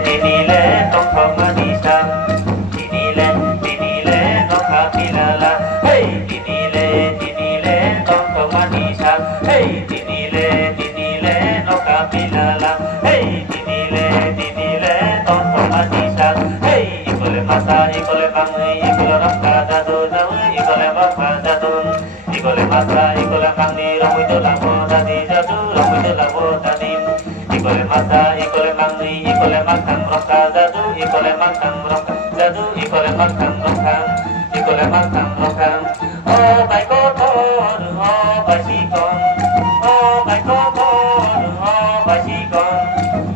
Dinile tong thong manisa, dinile dinile tong kapilala, hey dinile tong thong manisa, hey dinile tong kapilala, hey dinile tong thong manisa, hey ikole mata ikole bang ikole raka dadun ikole bapa dadun ikole mata ikole bang ni ramu itu lamo tadi jadu ramu itu lamo tadi ikole mata ikole bang ni ikole makan roka jadu ikole makan roka jadu ikole makan roka ikole makan roka oh bai kotor oh bai sikon oh bai kotor oh bai sikon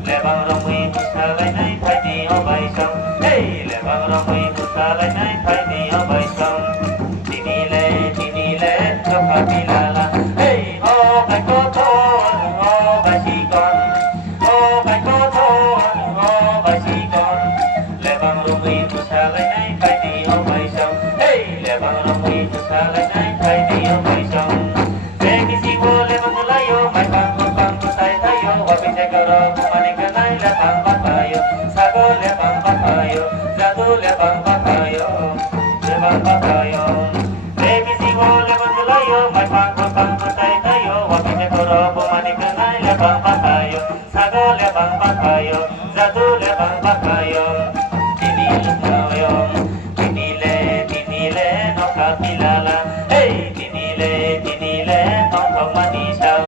lebang ramui musalai nai phai di oh bai sam hey lebang ramui musalai nai phai di oh bai sam dinile loka pilala hey oh bai kotor oh bai sikon oh bai kotor oh bai sikon lebang ramui musalai nai phai di oh bai sam hey lebang ramui musalai nai phai di oh bai sam Begi siwo lebang layo mai pang sai tayo wapi segoro kumani kanai lebang papayo sago lebang papayo jadu lebang papayo Begi siwo lebang layo mai pang sai tayo wapi segoro kumani kanai lebang papayo sago lebang papayo jadu lebang papayo